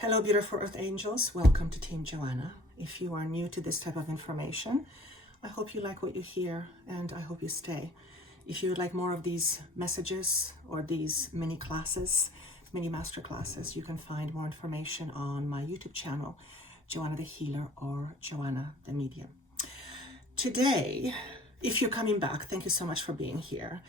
Hello, beautiful Earth Angels. Welcome to Team Joanna. If you are new to this type of information, I hope you like what you hear and I hope you stay. If you would like more of these messages or these mini classes, mini master classes, you can find more information on my YouTube channel, Joanna the Healer or Joanna the Medium. Today, if you're coming back, thank you so much for being here.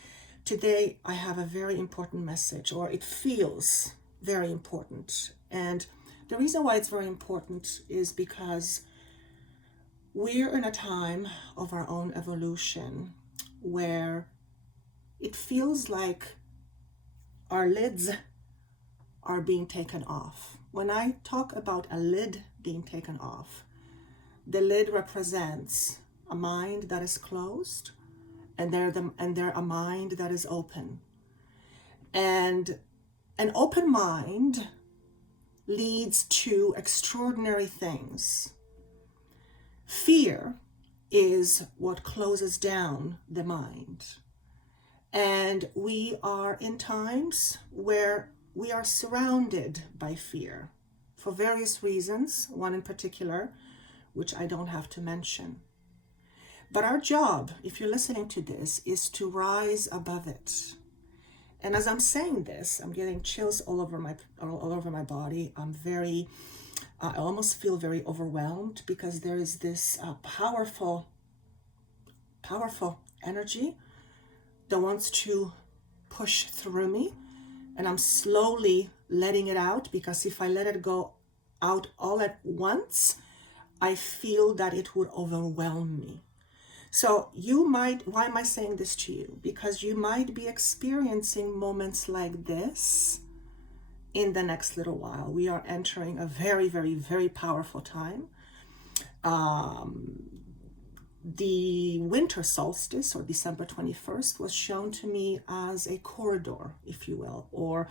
Today, I have a very important message, or it feels very important. And the reason why it's very important is because we're in a time of our own evolution where it feels like our lids are being taken off. When I talk about a lid being taken off, the lid represents a mind that is closed and they're a mind that is open. And an open mind leads to extraordinary things. Fear is what closes down the mind. And we are in times where we are surrounded by fear for various reasons, one in particular, which I don't have to mention. But our job, if you're listening to this, is to rise above it. And as I'm saying this, I'm getting chills all over my body. I almost feel very overwhelmed because there is this powerful energy that wants to push through me. And I'm slowly letting it out because if I let it go out all at once, I feel that it would overwhelm me. So why am I saying this to you? Because you might be experiencing moments like this in the next little while. We are entering a very, very, very powerful time. The winter solstice, or December 21st, was shown to me as a corridor, if you will, or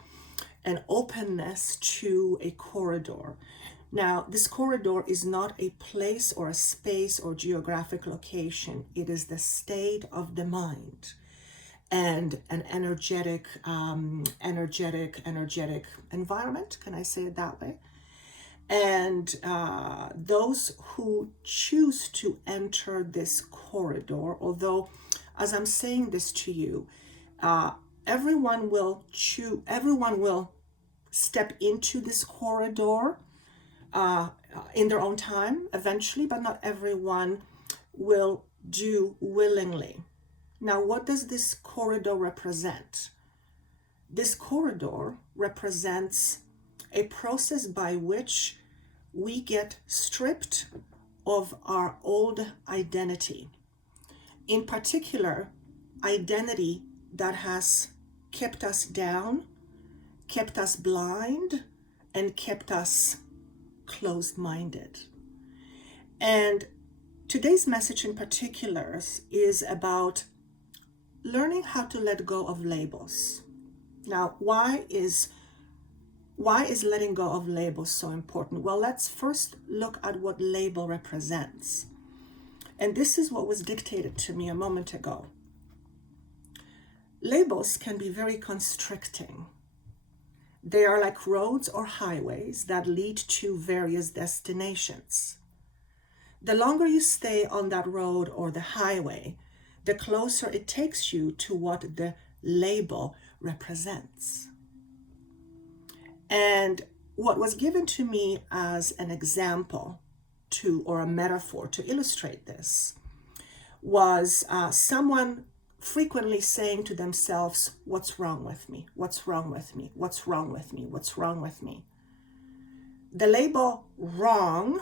an openness to a corridor. Now, this corridor is not a place or a space or geographic location. It is the state of the mind and an energetic environment. Can I say it that way? And those who choose to enter this corridor, although as I'm saying this to you, everyone will step into this corridor in their own time eventually, but not everyone will do willingly. Now, what does this corridor represent? This corridor represents a process by which we get stripped of our old identity. In particular, identity that has kept us down, kept us blind, and kept us closed-minded. And today's message in particular is about learning how to let go of labels. Now, why is letting go of labels so important? Well, let's first look at what label represents. And this is what was dictated to me a moment ago. Labels can be very constricting. They are like roads or highways that lead to various destinations. The longer you stay on that road or the highway, the closer it takes you to what the label represents. And what was given to me as an example or a metaphor to illustrate this was someone frequently saying to themselves, what's wrong with me? What's wrong with me? What's wrong with me? What's wrong with me? The label wrong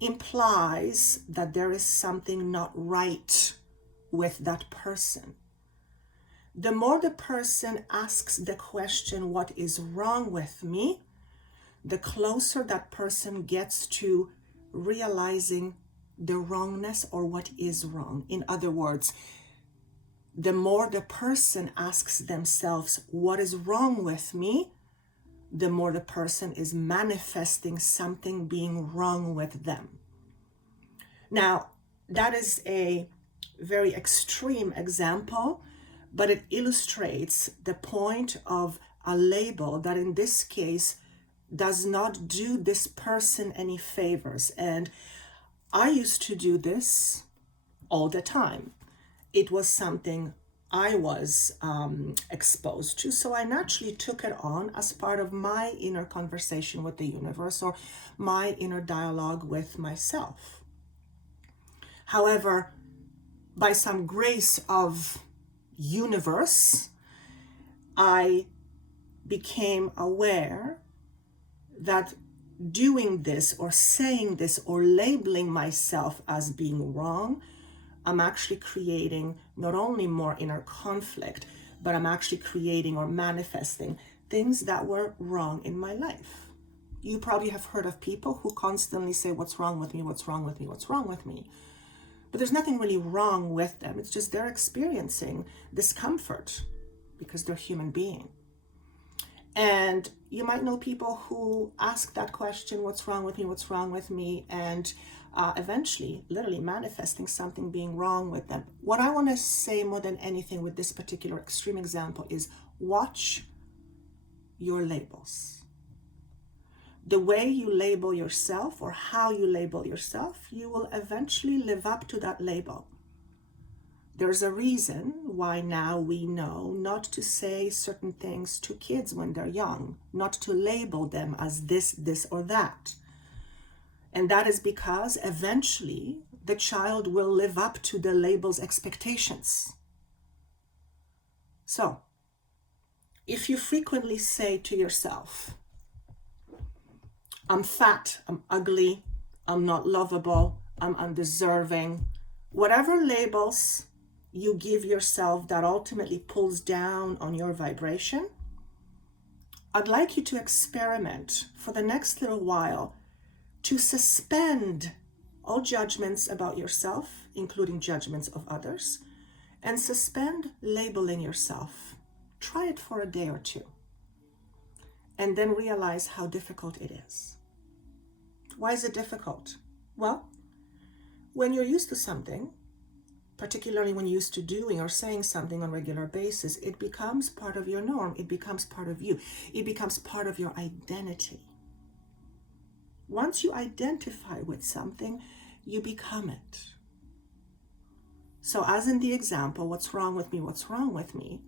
implies that there is something not right with that person. The more the person asks the question, what is wrong with me? The closer that person gets to realizing the wrongness or what is wrong. In other words, the more the person asks themselves, what is wrong with me? The more the person is manifesting something being wrong with them. Now, that is a very extreme example, but it illustrates the point of a label that in this case does not do this person any favors. And I used to do this all the time. It was something I was exposed to. So I naturally took it on as part of my inner conversation with the universe, or my inner dialogue with myself. However, by some grace of universe, I became aware that doing this or saying this or labeling myself as being wrong, I'm actually creating not only more inner conflict, but I'm actually creating or manifesting things that were wrong in my life. You probably have heard of people who constantly say, what's wrong with me? What's wrong with me? What's wrong with me? But there's nothing really wrong with them. It's just they're experiencing discomfort because they're human beings. And you might know people who ask that question, what's wrong with me? What's wrong with me? And eventually, literally manifesting something being wrong with them. What I want to say more than anything with this particular extreme example is watch your labels. The way you label yourself or how you label yourself, you will eventually live up to that label. There's a reason why now we know not to say certain things to kids when they're young, not to label them as this, or that. And that is because eventually the child will live up to the label's expectations. So, if you frequently say to yourself, I'm fat, I'm ugly, I'm not lovable, I'm undeserving, whatever labels you give yourself that ultimately pulls down on your vibration, I'd like you to experiment for the next little while to suspend all judgments about yourself, including judgments of others, and suspend labeling yourself. Try it for a day or two, and then realize how difficult it is. Why is it difficult? Well, when you're used to something, particularly when you're used to doing or saying something on a regular basis, it becomes part of your norm. It becomes part of you. It becomes part of your identity. Once you identify with something, you become it. So as in the example, what's wrong with me? What's wrong with me?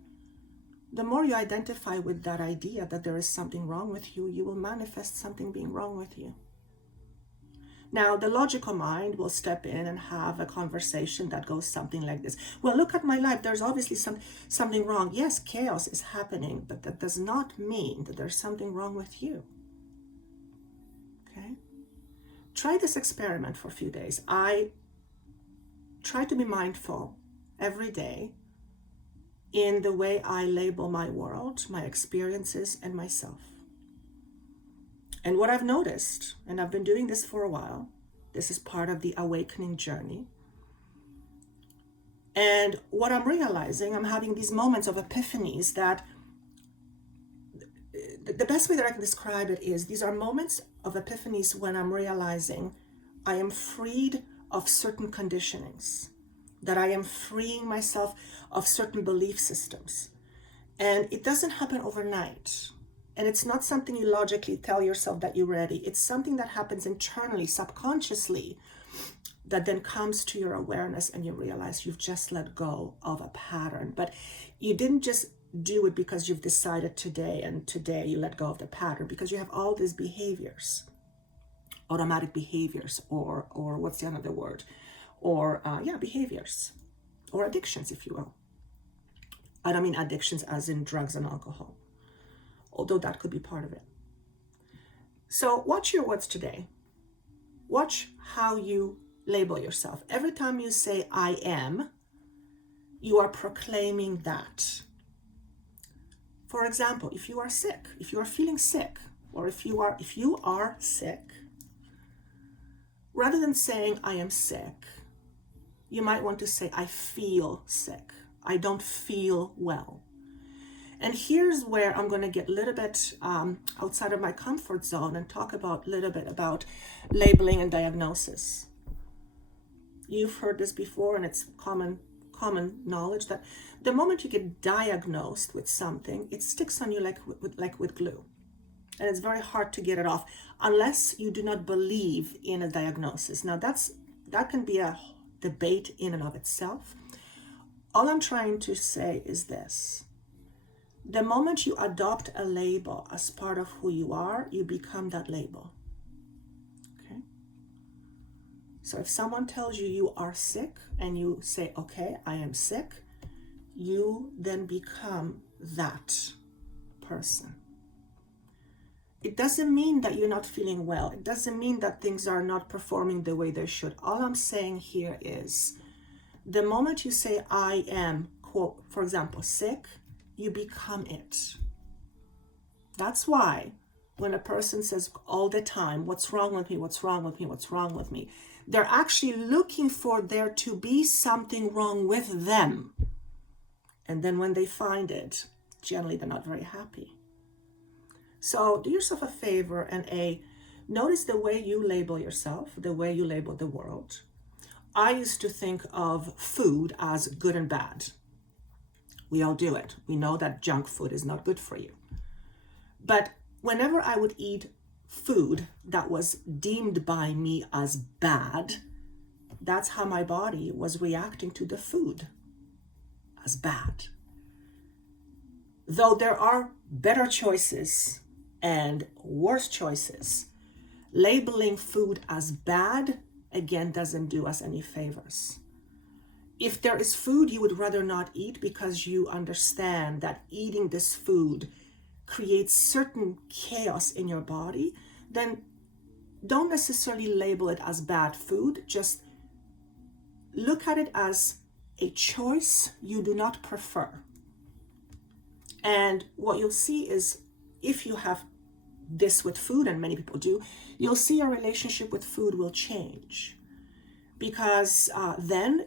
The more you identify with that idea that there is something wrong with you, you will manifest something being wrong with you. Now, the logical mind will step in and have a conversation that goes something like this. Well, look at my life. There's obviously something wrong. Yes, chaos is happening, but that does not mean that there's something wrong with you. Okay? Try this experiment for a few days. I try to be mindful every day in the way I label my world, my experiences, and myself. And what I've noticed, and I've been doing this for a while, this is part of the awakening journey. And what I'm realizing, I'm having these moments of epiphanies that the best way that I can describe it is these are moments of epiphanies when I'm realizing I am freed of certain conditionings, that I am freeing myself of certain belief systems. And it doesn't happen overnight. And it's not something you logically tell yourself that you're ready. It's something that happens internally, subconsciously, that then comes to your awareness and you realize you've just let go of a pattern. But you didn't just do it because you've decided today, and today you let go of the pattern, because you have all these behaviors, automatic behaviors, or what's the other word? Or behaviors, or addictions, if you will. I don't mean addictions as in drugs and alcohol, although that could be part of it. So watch your words today. Watch how you label yourself. Every time you say I am, you are proclaiming that. For example, if you are sick, if you are feeling sick, or if you are sick, rather than saying I am sick, you might want to say I feel sick. I don't feel well. And here's where I'm going to get a little bit outside of my comfort zone and talk a little bit about labeling and diagnosis. You've heard this before, and it's common knowledge that the moment you get diagnosed with something, it sticks on you like with glue. And it's very hard to get it off unless you do not believe in a diagnosis. Now that can be a debate in and of itself. All I'm trying to say is this. The moment you adopt a label as part of who you are, you become that label. Okay? So if someone tells you you are sick and you say, okay, I am sick, you then become that person. It doesn't mean that you're not feeling well. It doesn't mean that things are not performing the way they should. All I'm saying here is the moment you say, I am, quote, for example, sick, you become it. That's why when a person says all the time, what's wrong with me, what's wrong with me, what's wrong with me, they're actually looking for there to be something wrong with them. And then when they find it, generally they're not very happy. So do yourself a favor and notice the way you label yourself, the way you label the world. I used to think of food as good and bad. We all do it. We know that junk food is not good for you. But whenever I would eat food that was deemed by me as bad, that's how my body was reacting to the food, as bad. Though there are better choices and worse choices, labeling food as bad, again, doesn't do us any favors. If there is food you would rather not eat because you understand that eating this food creates certain chaos in your body, then don't necessarily label it as bad food. Just look at it as a choice you do not prefer. And what you'll see is if you have this with food, and many people do, you'll see your relationship with food will change. Because then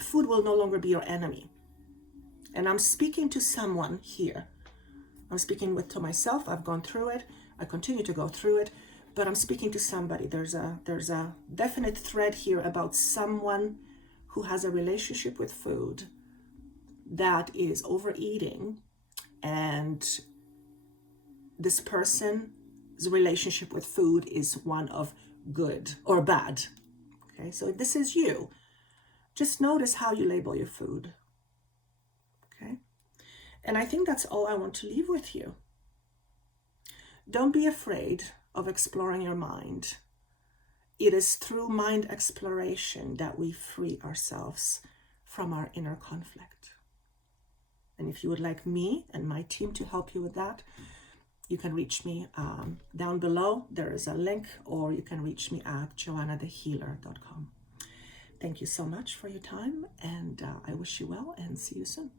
food will no longer be your enemy. And I'm speaking to someone here. I'm speaking to myself. I've gone through it. I continue to go through it, but I'm speaking to somebody. There's a definite thread here about someone who has a relationship with food that is overeating, and this person's relationship with food is one of good or bad. Okay, so this is you. Just notice how you label your food. Okay, and I think that's all I want to leave with you. Don't be afraid of exploring your mind. It is through mind exploration that we free ourselves from our inner conflict. And if you would like me and my team to help you with that, you can reach me down below. There is a link, or you can reach me at joannathehealer.com. Thank you so much for your time, and I wish you well and see you soon.